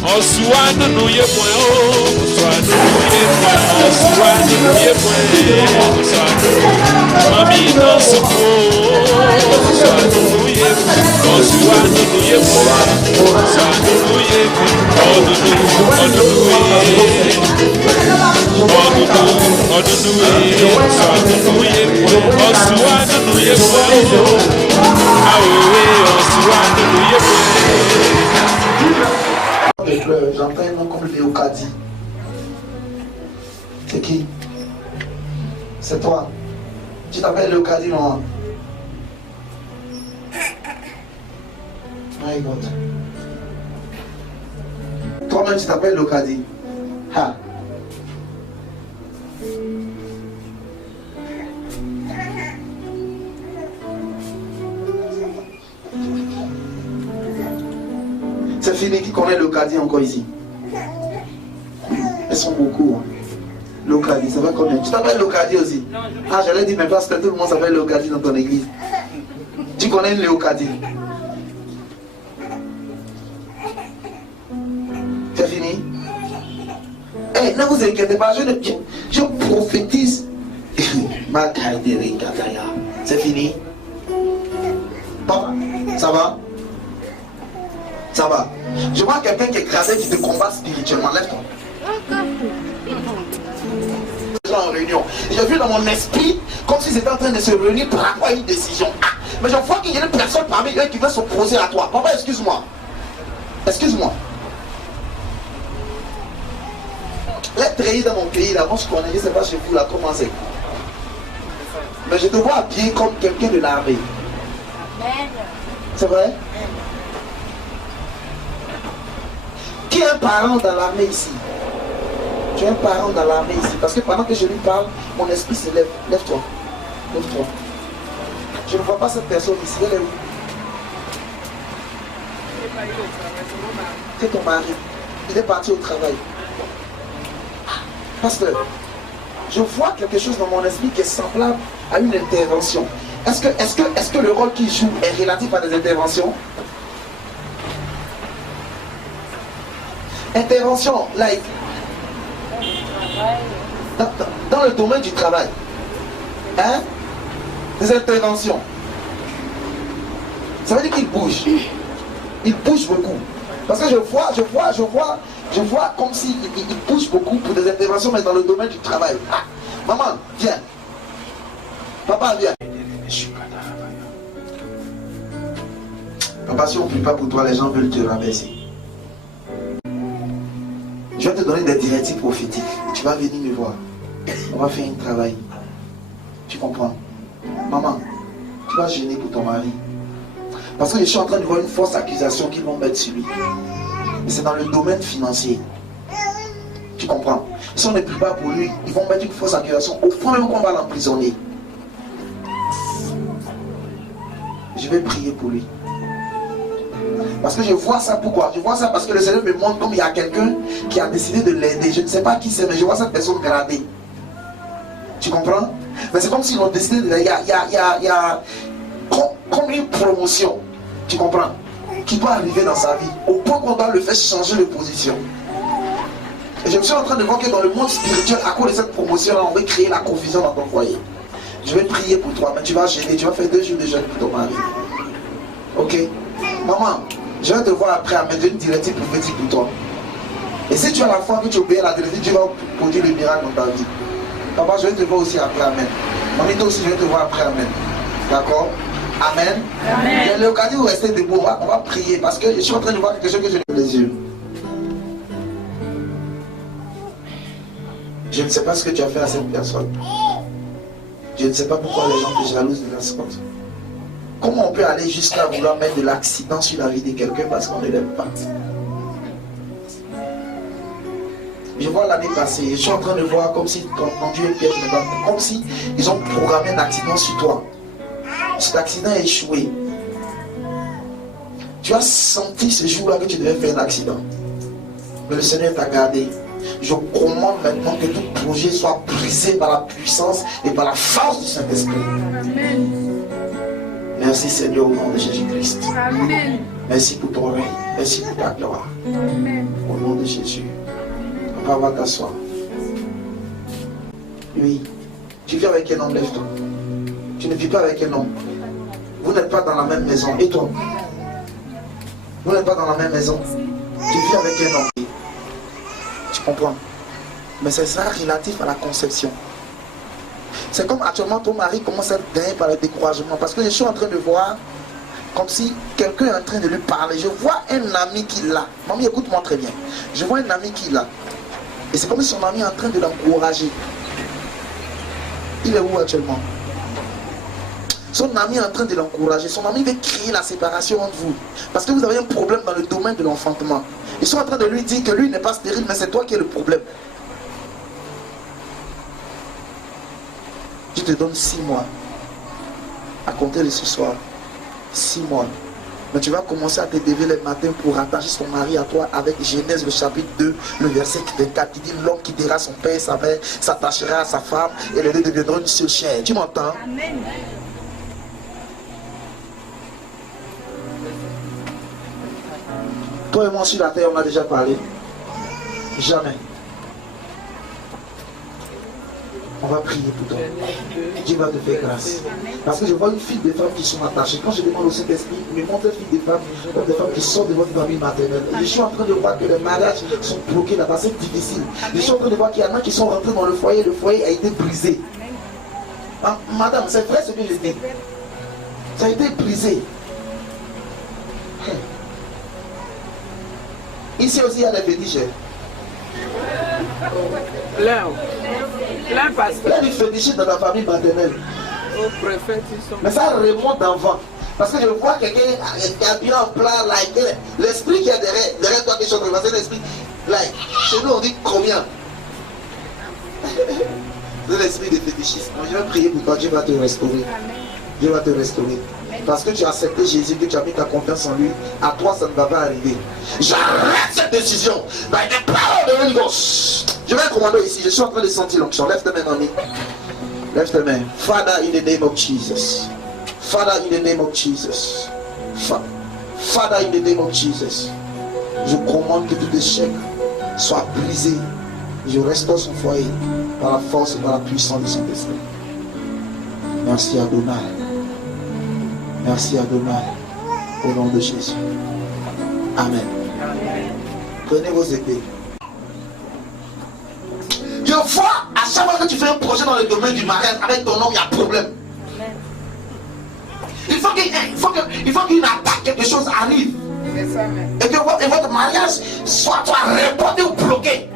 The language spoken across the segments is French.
Osuano no ye point, Osuano no ye point, Osuano no ye point, Osuano. Mami no supo, Osuano no ye point, Osuano no ye point, Osuano no ye point, Odudu, Odudu ye, Odudu, Odudu ye, Osuano no ye point, Osuano no ye point, Awe, Osuano no ye point. J'entends un nom comme Léocadie. C'est qui? C'est toi. Tu t'appelles Léocadie, non? My God. Toi-même, tu t'appelles Léocadie. Ha. C'est fini, qui connaît Léocadie encore ici? Elles sont beaucoup. Hein. Léocadie, ça va combien? Tu t'appelles Léocadie aussi? Ah, j'allais dire, mais parce que tout le monde s'appelle Léocadie dans ton église. Tu connais une Léocadie? C'est fini? Eh, ne vous inquiétez pas, je prophétise. C'est fini? Papa, ça va? Ça va. Je vois quelqu'un qui est écrasé, qui te combat spirituellement. Lève-toi. En réunion. J'ai vu dans mon esprit comme s'ils étaient en train de se réunir pour avoir une décision. Ah, mais je vois qu'il y a une personne parmi eux qui veut s'opposer à toi. Papa, excuse-moi. Excuse-moi. Les trahis dans mon pays, là, moi je connais, je ne sais pas chez vous là comment c'est. Mais je te vois habillé comme quelqu'un de l'armée. C'est vrai? Qui est un parent dans l'armée ici? Tu es un parent dans l'armée ici. Parce que pendant que je lui parle, mon esprit se lève. Lève-toi. Lève-toi. Je ne vois pas cette personne ici. Elle est où? C'est ton mari. Il est parti au travail. Pasteur, je vois quelque chose dans mon esprit qui est semblable à une intervention. Est-ce que le rôle qu'il joue est relatif à des interventions? Intervention, like, dans le domaine du travail, hein, des interventions. Ça veut dire qu'il bouge. Il bouge beaucoup. Parce que je vois comme s'il bouge beaucoup pour des interventions, mais dans le domaine du travail. Ah, maman, viens. Papa, viens. Papa, si on ne prie pas pour toi, les gens veulent te rabaisser. Je vais te donner des directives prophétiques. Tu vas venir me voir. On va faire un travail. Tu comprends? Maman, tu vas gêner pour ton mari. Parce que je suis en train de voir une fausse accusation qu'ils vont mettre sur lui. Mais c'est dans le domaine financier. Tu comprends? Si on ne prie pas pour lui, ils vont mettre une fausse accusation au point même qu'on va l'emprisonner. Je vais prier pour lui. Parce que je vois ça, pourquoi? Je vois ça parce que le Seigneur me montre comme il y a quelqu'un qui a décidé de l'aider. Je ne sais pas qui c'est, mais je vois cette personne gradée. Tu comprends? Mais c'est comme s'ils ont décidé de... Il y a comme une promotion, tu comprends, qui doit arriver dans sa vie, au point qu'on doit le faire changer de position. Et je me suis en train de voir que dans le monde spirituel, à cause de cette promotion-là, on veut créer la confusion dans ton foyer. Je vais prier pour toi, mais tu vas gêner, tu vas faire 2 jours de jeûne pour ton mari. Ok? Maman, je vais te voir après à mettre une directive prophétique pour toi. Et si tu as la foi que tu obéis à la directive, tu vas produire le miracle dans ta vie. Papa, je vais te voir aussi après, amen. Mamie, toi aussi, je vais te voir après, amen. D'accord? Amen. Amen. Le cas où rester debout, on va prier parce que je suis en train de voir quelque chose que je n'ai pas les yeux. Je ne sais pas ce que tu as fait à cette personne. Je ne sais pas pourquoi les gens te jalousent de la sorte. Comment on peut aller jusqu'à vouloir mettre de l'accident sur la vie de quelqu'un parce qu'on ne l'aime pas? Je vois l'année passée, je suis en train de voir comme si ton Dieu est piège, comme si ils ont programmé un accident sur toi. Cet accident a échoué. Tu as senti ce jour-là que tu devais faire un accident. Mais le Seigneur t'a gardé. Je commande maintenant que tout projet soit brisé par la puissance et par la force du Saint-Esprit. Merci Seigneur au nom de Jésus-Christ. Merci pour ton règne. Merci pour ta gloire. Au de Jésus. Va t'asseoir. Oui. Tu vis avec un homme, lève-toi. Tu ne vis pas avec un homme. Vous n'êtes pas dans la même maison. Et toi? Vous n'êtes pas dans la même maison. Tu vis avec un homme. Tu comprends? Mais c'est ça relatif à la conception. C'est comme actuellement ton mari commence à être gagné par le découragement. Parce que je suis en train de voir comme si quelqu'un est en train de lui parler. Je vois un ami qui l'a. Mamie, écoute-moi très bien. Je vois un ami qui l'a. Et c'est comme si son ami est en train de l'encourager. Il est où actuellement? Son ami est en train de l'encourager. Son ami veut créer la séparation entre vous. Parce que vous avez un problème dans le domaine de l'enfantement. Ils sont en train de lui dire que lui n'est pas stérile, mais c'est toi qui es le problème. Je te donne 6 mois. À compter de ce soir. 6 mois. Mais tu vas commencer à te lever le matin pour attacher son mari à toi avec Genèse le chapitre 2, le verset 24 qui dit l'homme quittera son père et sa mère, s'attachera à sa femme et les deux deviendront une seule chair. Tu m'entends? Amen. Toi et moi sur la terre, on a déjà parlé. Jamais. On va prier pour toi. Dieu va te faire grâce. Parce que je vois une fille de femmes qui sont attachées. Quand je demande au Saint-Esprit, il me montre une fille de femmes, comme des femmes qui sortent de votre famille maternelle. Je suis en train de voir que les mariages sont bloqués là-bas, c'est difficile. Je suis en train de voir qu'il y en a qui sont rentrés dans le foyer a été brisé. Ah, madame, c'est vrai ce que je dis. Ça a été brisé. Ici aussi, il y a des fétiches. Là, pasteur. Il y a des fétiches dans la famille maternelle. Mais ça remonte d'avant. Parce que je vois quelqu'un qui a bien en plat, like, l'esprit qui est derrière toi qui est en train de passer, l'esprit, like, chez nous on dit combien? C'est l'esprit des fétichistes. Je vais prier pour toi, Dieu va te restaurer. Dieu va te restaurer. Parce que tu as accepté Jésus, que tu as mis ta confiance en lui, à toi ça ne va pas arriver. J'arrête cette décision. By the power of the Holy Ghost. Je vais commander ici, je suis en train de sentir l'onction. Lève tes mains, ami. Lève tes mains. Father, in the name of Jesus. Father, in the name of Jesus. Father, in the name of Jesus. Je commande que tout échec soit brisé. Je restaure son foyer par la force et par la puissance de son esprit. Merci Adonai. Merci Adonai. Au nom de Jésus. Amen. Prenez vos épées. Je vois à chaque fois que tu fais un projet dans le domaine du mariage avec ton homme, il y a un problème. Il faut qu'une attaque, quelque chose arrive. Et que votre mariage soit reporté ou bloqué.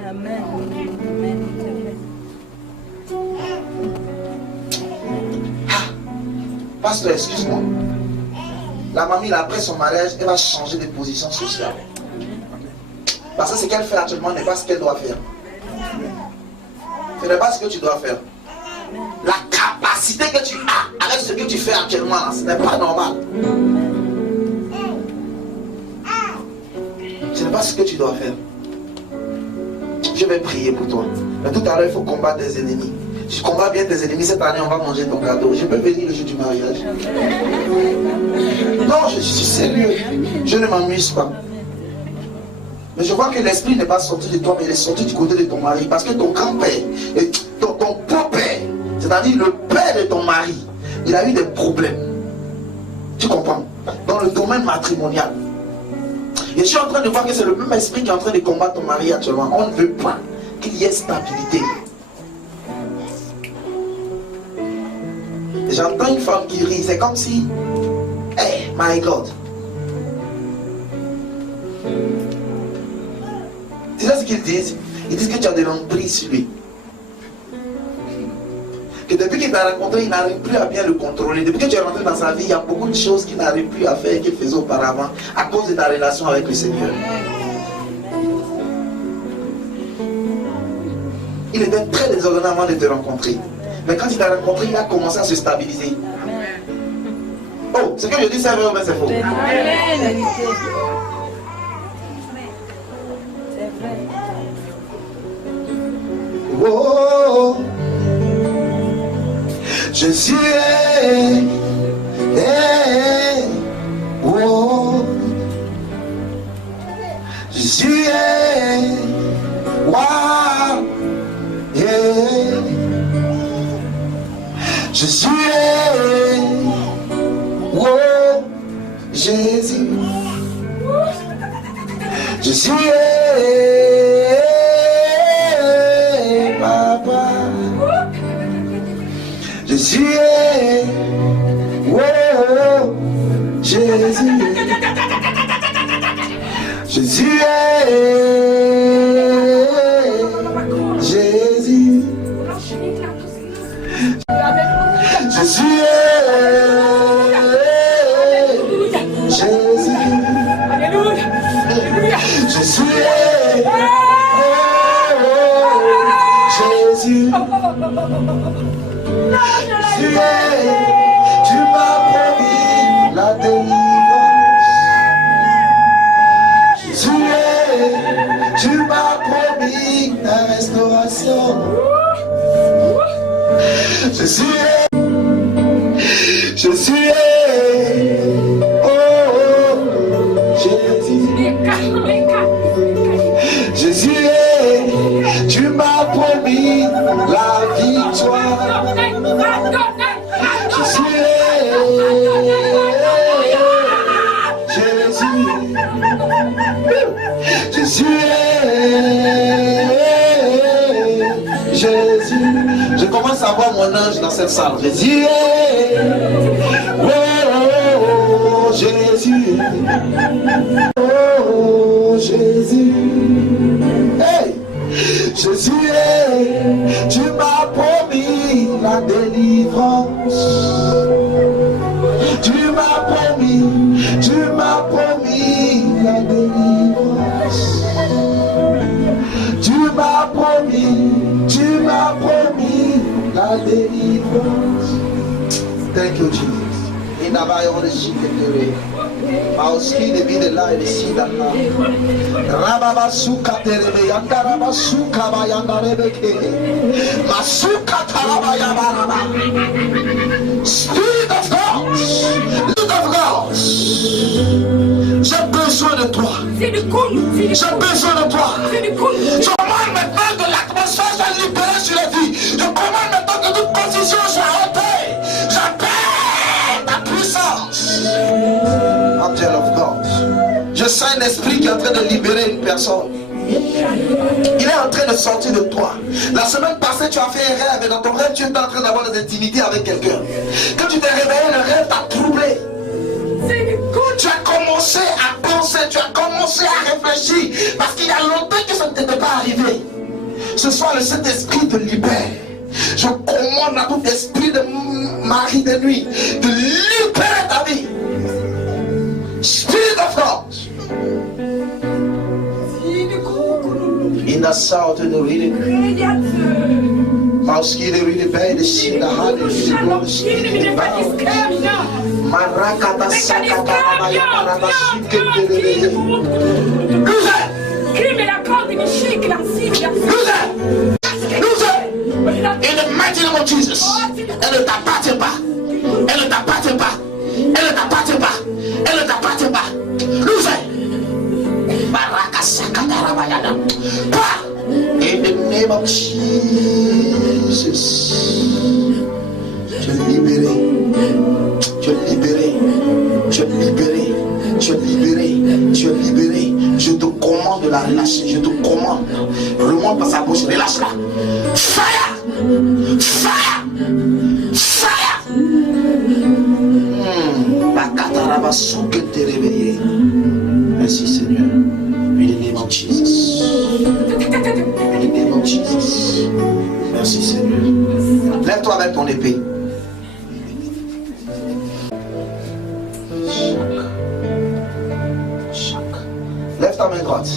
Pasteur, excuse-moi. La mamie, là, après son mariage, elle va changer de position sociale. Parce que ce qu'elle fait actuellement n'est pas ce qu'elle doit faire. Ce n'est pas ce que tu dois faire. La capacité que tu as avec ce que tu fais actuellement, là, ce n'est pas normal. Ce n'est pas ce que tu dois faire. Je vais prier pour toi. Mais tout à l'heure, il faut combattre tes ennemis. Si tu combats bien tes ennemis, cette année, on va manger ton gâteau. Je peux venir le jour du mariage. Non, je suis sérieux. Je ne m'amuse pas. Mais je vois que l'esprit n'est pas sorti de toi, mais il est sorti du côté de ton mari. Parce que ton grand-père, ton beau-père, c'est-à-dire le père de ton mari, il a eu des problèmes. Tu comprends? Dans le domaine matrimonial. Et je suis en train de voir que c'est le même esprit qui est en train de combattre ton mari actuellement. On ne veut pas qu'il y ait stabilité. J'entends une femme qui rit, c'est comme si, hey, my God. Tu sais ce qu'ils disent? Ils disent que tu as de l'emprise sur lui. Que depuis qu'il t'a rencontré, il n'arrive plus à bien le contrôler. Depuis que tu es rentré dans sa vie, il y a beaucoup de choses qu'il n'arrive plus à faire qu'il faisait auparavant à cause de ta relation avec le Seigneur. Il était très désordonné avant de te rencontrer. Mais quand il t'a rencontré, il a commencé à se stabiliser. Oh, ce que je dis, c'est vrai ou bien c'est faux? Amen. Oh, Jésus est, oh, Jésus est. Waouh, yeah. Jésus, oh, Jésus. Jésus, papa. Jésus, oh, Jésus. Jésus, Jésus. Jésus, Jésus. Jésus, Jésus. Tu m'as promis la délivrance. Jésus, tu m'as promis la restauration. Jésus, Jésus, oh, Jésus. Jésus, tu m'as promis la victoire. Jésus, Jésus. Je commence à voir mon ange dans cette salle. Jésus, oh, oh, oh, Jésus, oh, Jésus. Hey, Jésus, tu m'as promis la délivrance. Tu m'as promis la délivrance. Tu m'as promis la délivrance. Thank you, Jesus. Inabayo de shikere. Mauski de vie de la et de sida. Rababasuka terebe yandara basuka ba yandare beke. Masuka taraba yabaraba. Spirit of God. Spirit of God. J'ai besoin de toi. J'ai besoin de toi. Je commande maintenant que l'atmosphère soit libérée sur les vies. Je commande maintenant que toute confusion soit ôtée. J'appelle ta puissance. Angel of God. Je sens un esprit qui est en train de libérer une personne. Il est en train de sortir de toi. La semaine passée, tu as fait un rêve et dans ton rêve, tu étais en train d'avoir des intimités avec quelqu'un. Quand tu t'es réveillé, le rêve t'a troublé. Tu as commencé à penser, tu as commencé à réfléchir parce qu'il y a longtemps que ça ne t'était pas arrivé. Ce soir, le Saint-Esprit te libère. Je commande à tout esprit de mari de nuit de libérer ta vie. Spirit of God. In the south in the reading. Mauski de reading by the sea, the heart is the Marakata Sakata in the mighty name of Jesus. Elle ne t'appartient pas. Elle ne t'appartient pas. Elle ne t'appartient pas. Elle ne t'appartient pas. In the name of Jesus. Tu es libéré. Tu es libéré. Tu es libéré. Tu es libéré. Tu es libéré. Je te commande de la relâcher. Je te commande. Remonte par sa bouche. Relâche-la. Fire! Fire! Fire! Merci Seigneur. In the name of Jesus. In the name of Jesus. Merci Seigneur. Lève-toi avec ton épée. Lève ta main droite.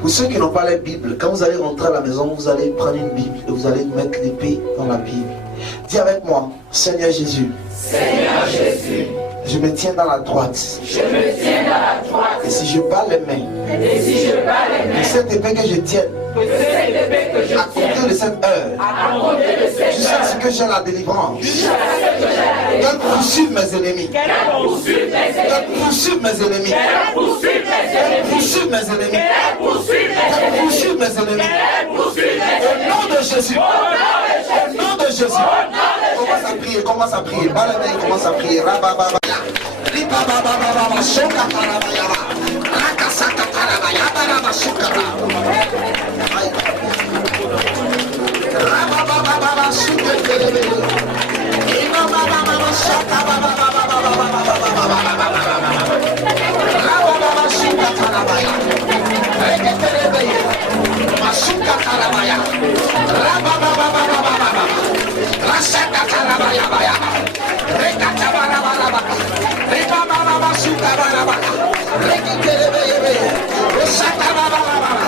Pour ceux qui n'ont pas la Bible, quand vous allez rentrer à la maison, vous allez prendre une Bible et vous allez mettre l'épée dans la Bible. Dis avec moi, Seigneur Jésus. Seigneur Jésus. Je me tiens dans la droite. Je me tiens dans la droite. Et si je bats les mains. Et si je bats les mains. De cette épée que je tienne. De cette épée que je tienne. À compter de cette heure. À compter de cette heure. Jusqu'à ce que j'ai la délivrance. Jusqu'à ce que j'ai la délivrance. Qu'elle poursuive mes ennemis. Qu'elle poursuive poursuivre mes ennemis. Poursuivre mes ennemis. Poursuivre mes ennemis. Au nom de Jésus. Au nom de Jésus. Commence à prier. Baladin, commence à prier. Rabababa. Ribabababa. Shokatarabaya. Rakasakatarabaya. Barabashukata. Rabababa. Shuketelebe. Imabababa. Rabababa. Shukatarabaya. Reketelebe. Masukatarabaya. Rabababa. Rasakatarabaya. Rekatabarabara. Rebababa. Sukabarabara. Reketelebe. Rasakabarabara.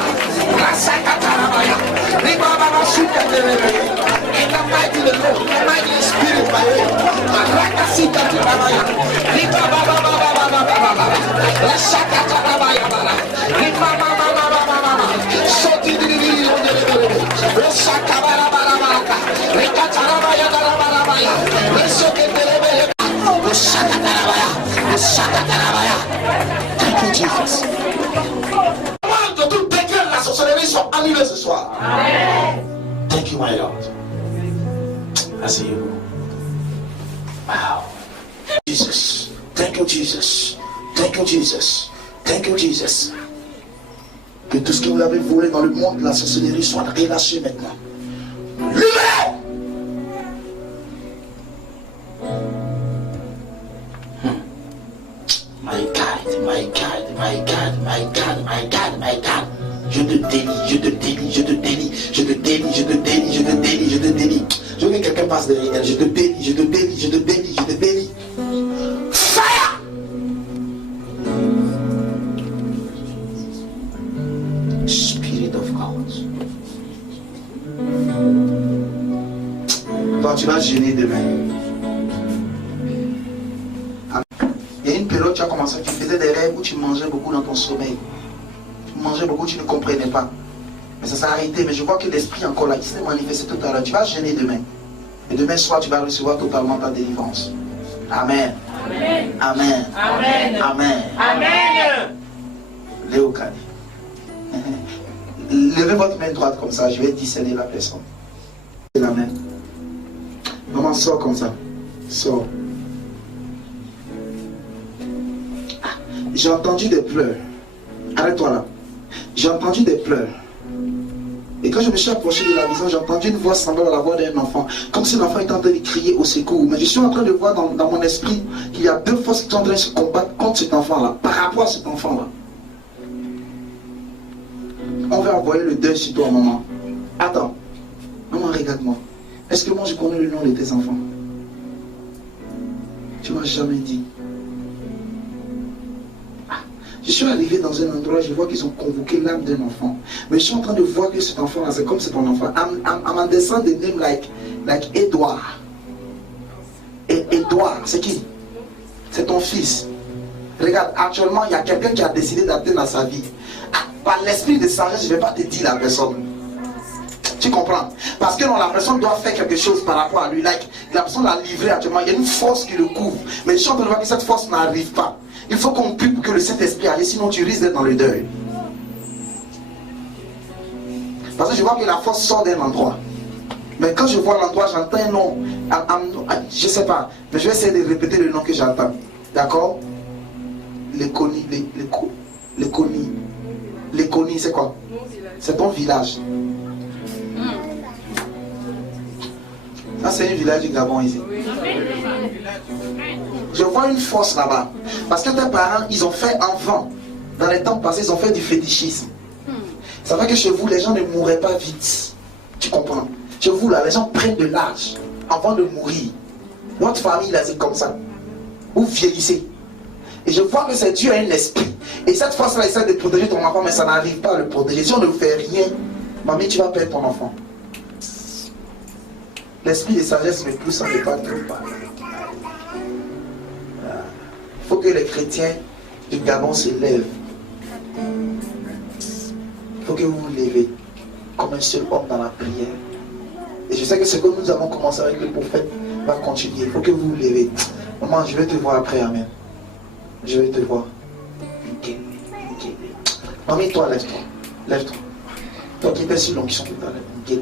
Rasakatarabaya. Rebababa. Sukatarabaya. In the mighty name, the mighty spirit, my way. Rakasikatarabaya. Rebababa. Rasakatarabaya. Rebababa. Sotidiriri. Rasakabarabara. Rekatarabaya. Thank you, Jesus. Comment de tout décret la sorcellerie sont annulées ce soir. Thank you, my Lord. Asseyez-vous. Wow. Jesus. Thank you, Jesus. Thank you, Jesus. Thank you, Jesus. Que tout ce que vous avez volé dans le monde de la sorcellerie soit relâché maintenant. Libéré. My God. Je te délie. Je veux que quelqu'un passe derrière elle. Je te délie. Fire! Spirit of God. Toi, tu vas gêner demain. Il y a une période, tu as commencé, tu faisais des rêves où tu mangeais beaucoup dans ton sommeil. Tu mangeais beaucoup, tu ne comprenais pas. Mais ça s'est arrêté. Mais je vois que l'esprit est encore là, qui s'est manifesté tout à l'heure. Tu vas gêner demain. Et demain soir, tu vas recevoir totalement ta délivrance. Amen. Amen. Léo Kadi. Levez votre main droite comme ça, je vais discerner la personne. La main. Maman, sors comme ça. Sors. J'ai entendu des pleurs. Arrête-toi là. J'ai entendu des pleurs. Et quand je me suis approché de la maison, j'ai entendu une voix semblable à la voix d'un enfant. Comme si l'enfant était en train de crier au secours. Mais je suis en train de voir dans mon esprit qu'il y a deux forces qui sont en train de se combattre contre cet enfant-là. Par rapport à cet enfant-là. On va envoyer le deuil sur toi, maman. Attends. Maman, regarde-moi. Est-ce que moi je connais le nom de tes enfants? Tu m'as jamais dit. Je suis arrivé dans un endroit, je vois qu'ils ont convoqué l'âme d'un enfant. Mais je suis en train de voir que cet enfant-là, c'est comme c'est ton enfant. I'm understand the name like Edouard. Et Edouard, c'est qui? C'est ton fils. Regarde, actuellement, il y a quelqu'un qui a décidé d'atteindre à sa vie. Par l'esprit de sagesse, je ne vais pas te dire la personne. Tu comprends? Parce que non, la personne doit faire quelque chose par rapport à lui. La personne l'a livré actuellement. Il y a une force qui le couvre. Mais je suis en train de voir que cette force n'arrive pas. Il faut qu'on prie pour que le Saint-Esprit arrive, sinon tu risques d'être dans le deuil. Parce que je vois que la force sort d'un endroit. Mais quand je vois l'endroit, j'entends un nom. Je ne sais pas. Mais je vais essayer de répéter le nom que j'entends. D'accord? L'éconie, c'est quoi? C'est ton village. Ça, c'est un village du Gabon ici. Je vois une force là-bas. Parce que tes parents, ils ont fait enfant. Dans les temps passés, ils ont fait du fétichisme. Ça fait que chez vous, les gens ne mourraient pas vite. Tu comprends? Chez vous, là, les gens prennent de l'âge avant de mourir. Votre famille, là, c'est comme ça. Vous vieillissez. Et je vois que c'est Dieu a un esprit. Et cette force-là essaie de protéger ton enfant, mais ça n'arrive pas à le protéger. Si on ne fait rien, mamie, tu vas perdre ton enfant. L'esprit de sagesse me pousse à ne pas te parler. Il faut que les chrétiens du Gabon se lèvent. Il faut que vous vous levez comme un seul homme dans la prière. Et je sais que ce que nous avons commencé avec le prophète va continuer. Il faut que vous vous levez. Maman, je vais te voir après. Amen. Je vais te voir. Mamie, toi, lève-toi. Lève-toi. Toi qui étais sur l'onction tout à l'heure.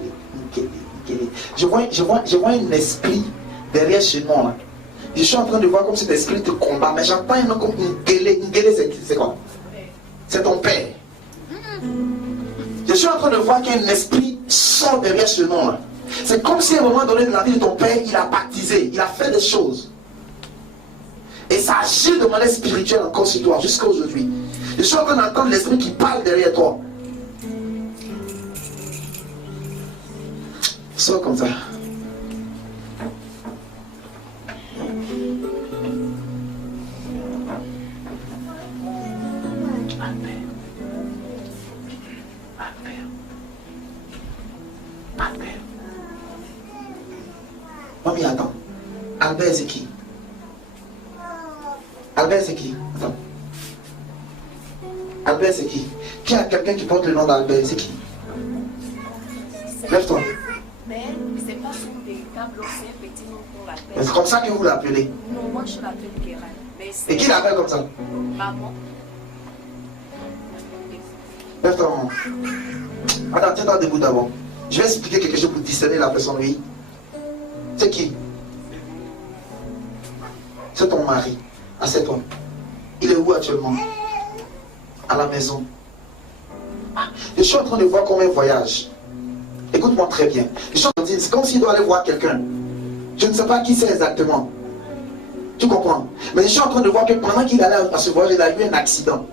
Je vois un esprit derrière chez moi. Là. Je suis en train de voir comme cet esprit te combat, mais j'entends un nom comme une guélé. Une guélé, c'est quoi? C'est ton père. Je suis en train de voir qu'un esprit sort derrière ce nom-là. C'est comme si à un moment donné de la vie de ton père, il a baptisé, il a fait des choses. Et ça agit de manière spirituelle encore sur toi, jusqu'à aujourd'hui. Je suis en train d'entendre l'esprit qui parle derrière toi. Sors comme ça. Mamie, attends. Albert, c'est qui? Albert, c'est qui? Attends. Albert, c'est qui? Qui a quelqu'un qui porte le nom d'Albert? C'est qui? Lève-toi. Mais c'est pas son véritable nom, c'est un petit nom qu'on l'appelle. C'est comme ça que vous l'appelez? Non, moi je l'appelle Kéran. Et qui l'appelle comme ça? Maman. Lève-toi, maman. Attends, tiens-toi debout d'abord. Je vais expliquer quelque chose pour discerner la personne, oui. C'est qui? C'est ton mari. Assieds-toi. Il est où actuellement? À la maison. Je suis en train de voir comment il voyage. Écoute-moi très bien. Je suis en train de dire, c'est comme s'il doit aller voir quelqu'un. Je ne sais pas qui c'est exactement. Tu comprends? Mais je suis en train de voir que pendant qu'il allait à ce voyage, il a eu un accident.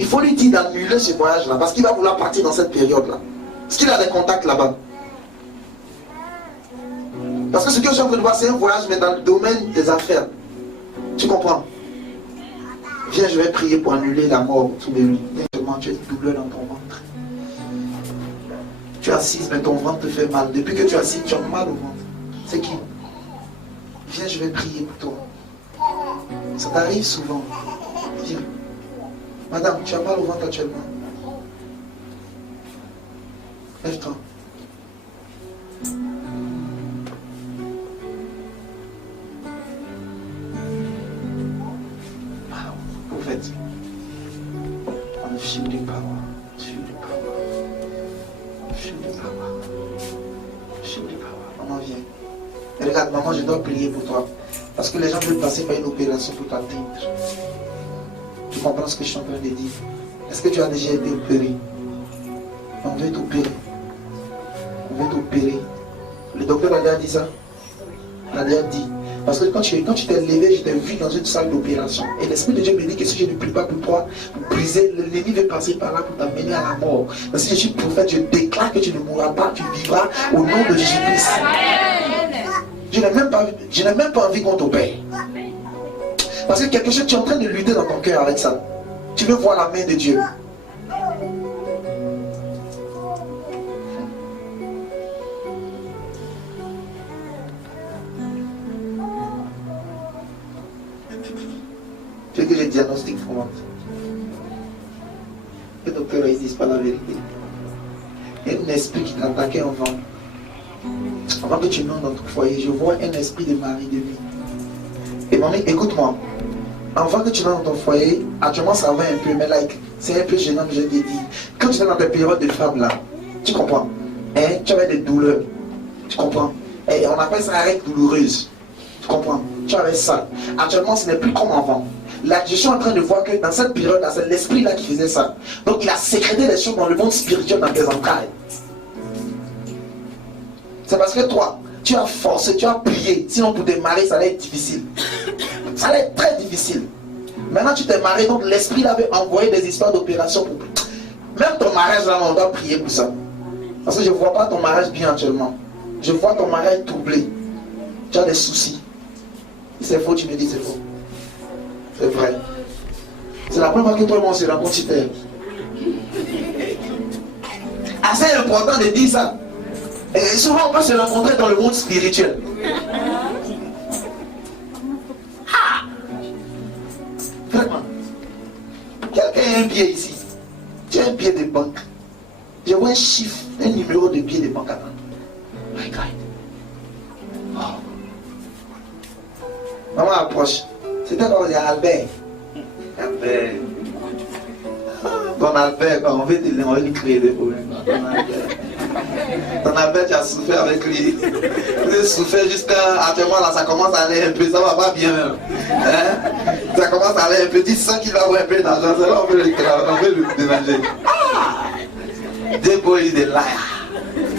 Il faut lui dire d'annuler ce voyage-là, parce qu'il va vouloir partir dans cette période-là. Parce qu'il a des contacts là-bas. Parce que ce que je suis en train de voir, c'est un voyage, mais dans le domaine des affaires. Tu comprends? Viens, je vais prier pour annuler la mort autour de lui. Viens, tu as une douleur dans ton ventre. Tu es assise, mais ton ventre te fait mal. Depuis que tu es assise, tu as mal au ventre. C'est qui? Viens, je vais prier pour toi. Ça t'arrive souvent. Viens. Madame, tu as mal au ventre actuellement. Lève-toi. Prophète. On feel the power. Feel the power. Feel the power. Feel the power. Maman, viens. Et regarde, maman, je dois prier pour toi. Parce que les gens veulent passer par une opération pour t'atteindre. Tu comprends ce que je suis en train de dire? Est-ce que tu as déjà été opéré? On veut t'opérer. On veut t'opérer. Le docteur a déjà dit ça? Il a déjà dit. Parce que quand tu t'es levé, je t'ai vu dans une salle d'opération. Et l'Esprit de Dieu me dit que si je ne prie pas pour toi, pour briser, l'ennemi va passer par là pour t'amener à la mort. Mais si je suis prophète, je déclare que tu ne mourras pas, tu vivras au nom de Jésus-Christ. Je n'ai même pas envie qu'on t'opère. Parce que quelque chose, tu es en train de lutter dans ton cœur avec ça. Tu veux voir la main de Dieu. Tu veux que je diagnostique pour moi? Le docteur, ils ne disent pas la vérité. Il y a un esprit qui t'attaquait avant. Avant que tu montes dans ton foyer, je vois un esprit de mari de vie. Et maman, écoute-moi. Avant que tu montes dans ton foyer, actuellement ça va un peu, mais like, c'est un peu gênant que je t'ai dit. Quand tu es dans ta période de femme là, tu comprends? Hein? Tu avais des douleurs. Tu comprends? Et on appelle ça règle douloureuse. Tu comprends? Tu avais ça. Actuellement, ce n'est plus comme avant. Là, je suis en train de voir que dans cette période-là, c'est l'esprit là qui faisait ça. Donc il a sécrété des choses dans le monde spirituel dans tes entrailles. C'est parce que toi, tu as forcé, tu as prié. Sinon pour te marier, ça allait être difficile. Ça allait être très difficile. Maintenant tu t'es marié, donc l'esprit avait envoyé des histoires d'opération pour... Même ton mariage là, on doit prier pour ça. Parce que je ne vois pas ton mariage bien actuellement. Je vois ton mariage troublé. Tu as des soucis. Si c'est faux, tu me dis c'est faux. C'est vrai. C'est la première fois que toi et moi on se rencontre sur terre. Assez important de dire ça. Et souvent on peut se rencontrer dans le monde spirituel. Ah! Vraiment. Quelqu'un a un billet ici. Tu as un billet de banque. Je vois un chiffre, un numéro de billet de banque. Attends. My God. Oh. Maman approche. C'était comme Albert. Albert. Ton Albert, quand on veut lui créer des problèmes. Ton Albert, tu as souffert avec lui. Tu as souffert jusqu'à actuellement là, ça commence à aller un peu, ça va pas bien même. Hein? Ça commence à aller un peu, tu sens qu'il va avoir un peu d'argent, c'est là on veut le déranger. Devil is a liar.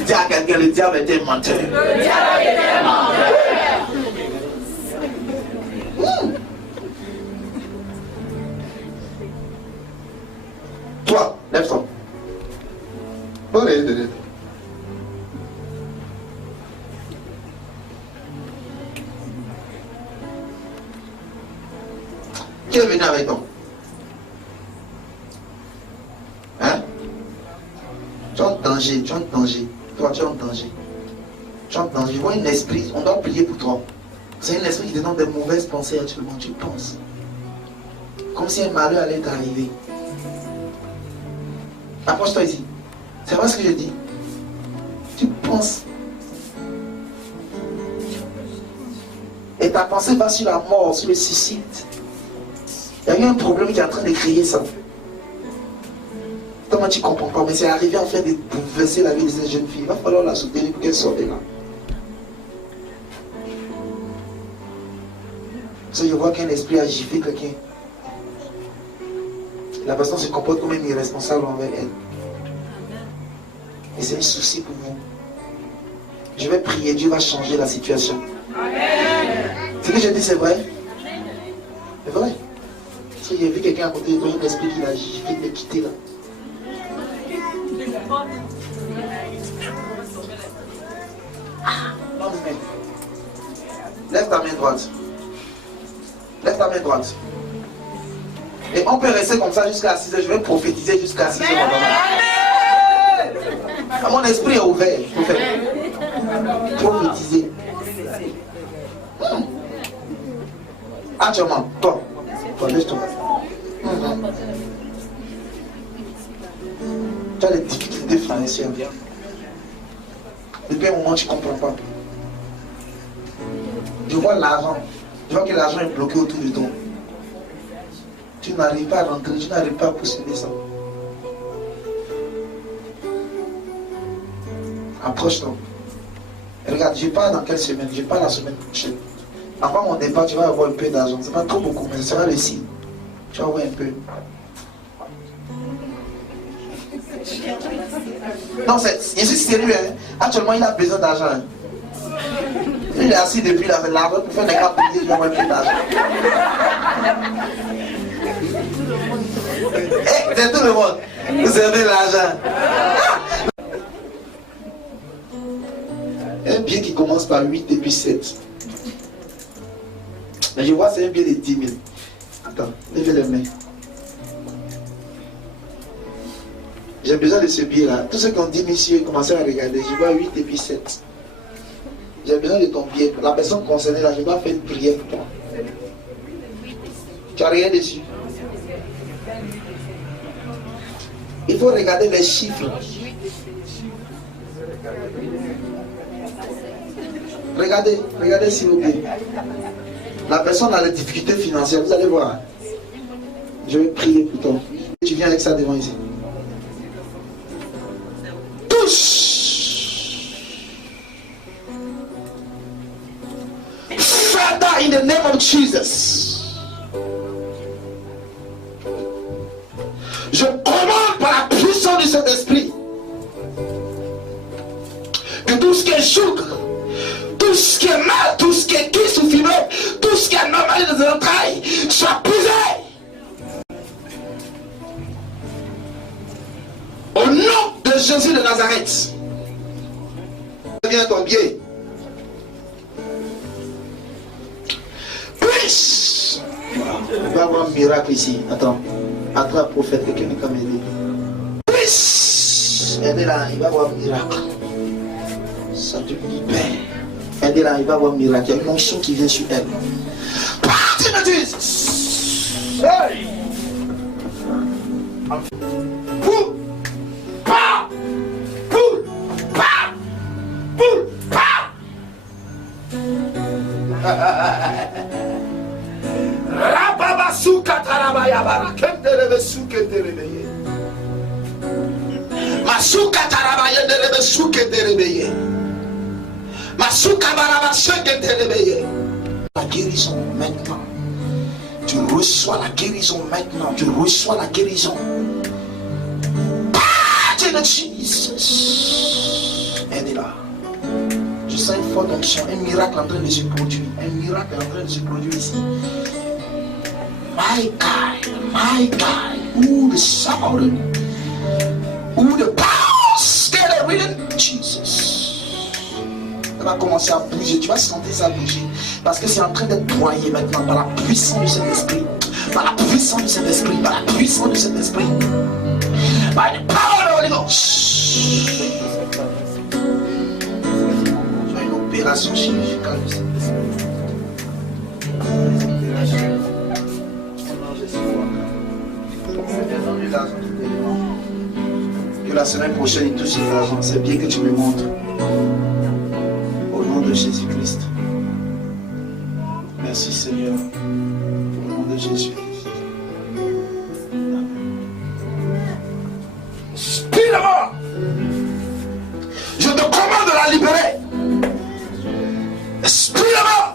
Dis à quelqu'un, le diable était menteur. Le diable était menteur. Toi, lève-toi. Qui est venu avec toi? Hein? Tu es en danger, tu es en danger. Toi, tu es en danger. Tu es en danger. Je vois un esprit, on doit prier pour toi. C'est un esprit qui te donne des mauvaises pensées actuellement. Tu penses. Comme si un malheur allait t'arriver. Approche-toi ici. C'est pas ce que je dis. Tu penses. Et ta pensée va sur la mort, sur le suicide. Il y a eu un problème qui est en train de créer ça. Comment tu comprends pas? Mais c'est arrivé en fait de bouleverser la vie de cette jeune fille. Il va falloir la soutenir pour qu'elle sorte de là. Parce que je vois qu'un esprit a giflé quelqu'un. La personne se comporte comme un irresponsable envers elle. Et c'est un souci pour vous. Je vais prier, Dieu va changer la situation. Ce que je dis, c'est vrai. C'est vrai. Parce que j'ai vu quelqu'un à côté de toi, un esprit qui l'a giflé, il l'a quitté là. Non, mais. Lève ta main droite. Lève ta main droite. Et on peut rester comme ça jusqu'à 6h. Je vais prophétiser jusqu'à 6h. Mon esprit est ouvert. Prophétiser. Actuellement, toi, laisse-toi. Tu as des difficultés financières. Depuis un moment, tu ne comprends pas. Je vois l'argent. Je vois que l'argent est bloqué autour de toi. Tu n'arrives pas à rentrer, tu n'arrives pas à posséder ça. Approche-toi. Regarde, je pars dans quelle semaine? Je pars la semaine prochaine. Avant mon départ, tu vas avoir un peu d'argent. Ce n'est pas trop beaucoup, mais ce sera le signe. Tu vas avoir un peu. Non, je suis sérieux. Hein. Actuellement, il a besoin d'argent. Hein. Il est assis depuis l'argent pour faire des cartes publiques, il va avoir un peu d'argent. C'est tout le monde. Vous avez l'argent. Un bien qui commence par 8 et puis 7. Mais je vois c'est un bien de 10 000. Attends, levez les mains. J'ai besoin de ce billet-là. Tous ceux qui ont 10 000 ici, commencez à regarder. Je vois 8 et puis 7. J'ai besoin de ton billet. La personne concernée là, je dois faire une prière pour toi. Tu n'as rien dessus. Il faut regarder les chiffres. Regardez s'il vous plaît. La personne a des difficultés financières, vous allez voir. Je vais prier pour toi. Tu viens avec ça devant ici. Touche. Father, in the name of Jesus. Je commande par la puissance de cet esprit que tout ce qui est joug, tout ce qui est mal, tout ce qui est cuisse ou fibreux, tout ce qui est normal dans les entrailles soit posé. Au nom de Jésus de Nazareth. Viens ton pied. Puisse. Il va y avoir un miracle ici. Attends. Attends, prophète, quelqu'un qui va m'aider. Puisse. Aidez-la, il va y avoir un miracle. Ça te libère. Aidez-la, il va y avoir un miracle. Il y a une onction qui vient sur elle. Parti de Jésus. Hey. Masuka tarabaya barakendele suke terebeye. Masuka tarabaya derebe suke terebeye. Masuka baraba suke terebeye. La guérison maintenant. Tu reçois la guérison maintenant. Tu reçois la guérison. Parti de Jesus. Elle est là. Je sens une forte onction. Un miracle en train de se produire. Un miracle en train de se produire ici. My God. My God. Ooh, the sound. Ooh, the power. Scared within Jesus. Elle va commencer à bouger. Tu vas sentir ça bouger. Parce que c'est en train d'être broyé maintenant par la puissance de cet esprit. Par la puissance de cet esprit. Par la puissance de cet esprit. By the power of the Holy Ghost. Tu as une opération chirurgicale de cet esprit. Que la semaine prochaine il touche l'argent. C'est bien que tu me montres. Au nom de Jésus-Christ. Merci Seigneur. Au nom de Jésus. Spirit de mort. Je te commande de la libérer. Spirit de mort.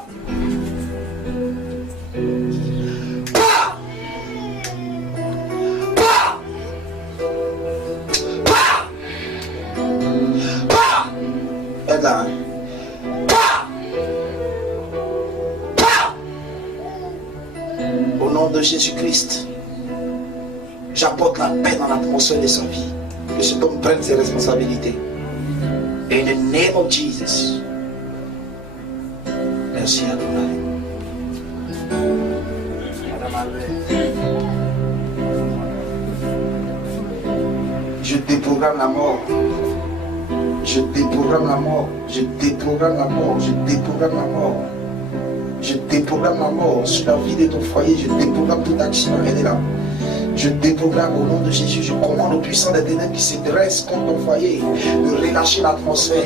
Au nom de Jésus-Christ, j'apporte la paix dans l'atmosphère de sa vie. Que cet homme prenne ses responsabilités. In the name of Jesus. Merci à toi. Je déprogramme la mort. Je déprogramme la mort. Je déprogramme la mort. Je déprogramme la mort. Je déprogramme la mort sur la vie de ton foyer. Je déprogramme toute action. Elle est là. Je déprogramme au nom de Jésus. Je commande aux puissants des ténèbres qui se dressent contre ton foyer de relâcher l'atmosphère.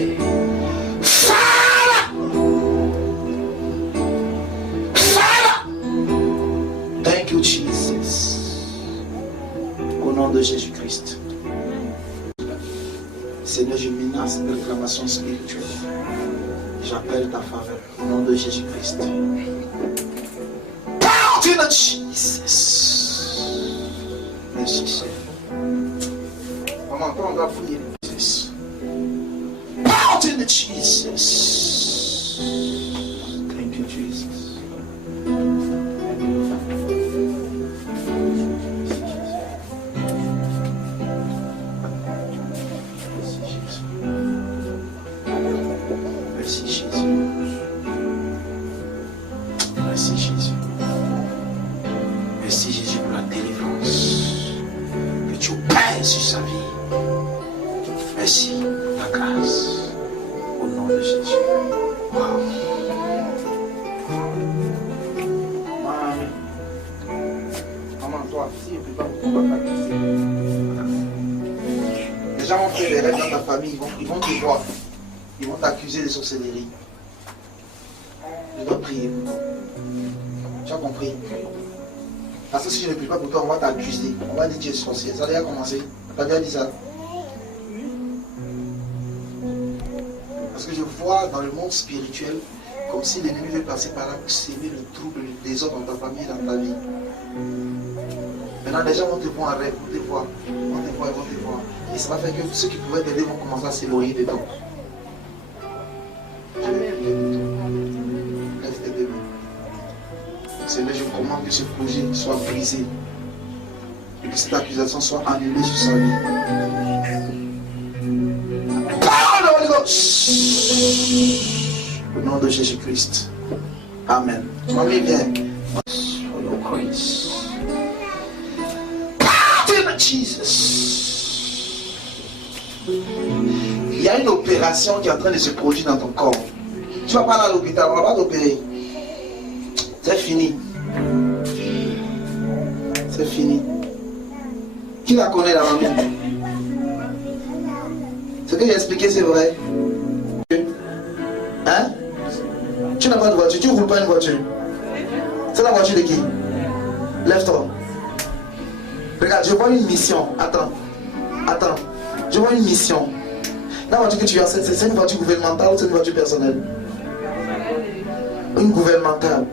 Fire! Fire! Thank you, Jesus. Au nom de Jésus-Christ. Seigneur, je menace de réclamation spirituelle. J'appelle ta faveur au nom de Jésus-Christ. Power of Jesus. Merci Seigneur. Maman, toi on doit prier. Jesus. Power of Jesus. Thank you, Jesus. Merci Jésus. Merci Jésus. Merci Jésus pour la délivrance que tu opères sur sa vie. Merci pour ta grâce. Au nom de Jésus. Wow. Maman, toi, si tu ne peux pas, on va t'accuser. Les gens ont fait des rêves dans ta famille, ils vont te voir. Ils vont t'accuser de sorcellerie. Je dois prier pour toi. Tu as compris? Parce que si je ne prie pas pour toi, on va t'accuser. On va dire que tu es sorcier. Ça a déjà commencé. Tu as déjà dit ça? Parce que je vois dans le monde spirituel comme si l'ennemi veut passer par là pour s'aimer le trouble, le désordre dans ta famille, dans ta vie. Maintenant, les gens vont te voir en rêve, vont te voir. Et ça va faire que ceux qui pouvaient t'aider vont commencer à s'éloigner de toi. Lève tes deux mains. Seigneur, je commande que ce projet soit brisé et que cette accusation soit annulée sur sa vie. Parole de Holy Ghost. Au nom de Jésus-Christ. Amen. Mamie, viens. For your grace. Pardon de Jesus. Il y a une opération qui est en train de se produire dans ton corps. Tu vas pas aller à l'hôpital, on va pas t'opérer. C'est fini. C'est fini. Qui la connaît la maman? Ce que j'ai expliqué, c'est vrai. Hein? Tu n'as pas de voiture, tu ne roules pas une voiture. C'est la voiture de qui? Lève-toi. Regarde, je vois une mission. Attends. Je vois une mission. La voiture que tu as, c'est une voiture gouvernementale ou c'est une voiture personnelle? Une gouvernementale.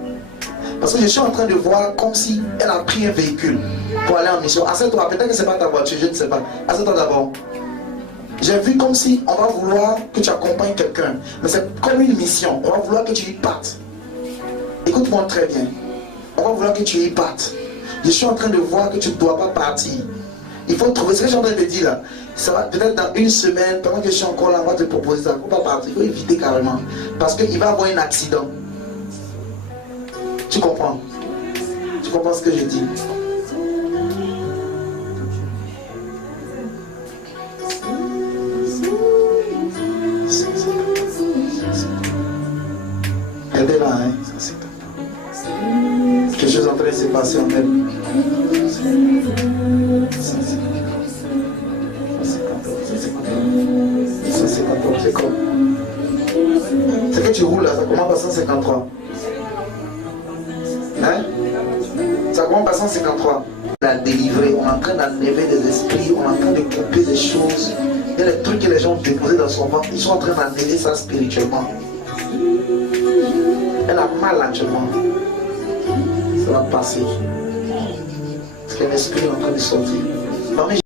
Parce que je suis en train de voir comme si elle a pris un véhicule pour aller en mission. Assieds-toi, peut-être que ce n'est pas ta voiture, je ne sais pas. Assieds-toi d'abord. J'ai vu comme si on va vouloir que tu accompagnes quelqu'un. Mais c'est comme une mission. On va vouloir que tu y partes. Écoute-moi très bien. On va vouloir que tu y partes. Je suis en train de voir que tu ne dois pas partir. Il faut trouver ce que je suis en train de te dire là. Ça va peut-être dans une semaine, pendant que je suis encore là, on va te proposer ça. Il ne faut pas partir. Il faut éviter carrément. Parce qu'il va y avoir un accident. Tu comprends? Tu comprends ce que je dis? Elle est là, hein? Quelque chose est en train de se passer en elle. C'est comme. C'est que tu roules là, ça commence à 153. Hein? Ça commence à 153. On a délivré, on est en train d'enlever des esprits, on est en train de couper des choses. Il y a des trucs que les gens ont déposés dans son ventre, ils sont en train d'enlever ça spirituellement. Elle a mal actuellement. Ça va passer. Parce qu'un esprit est en train de sortir.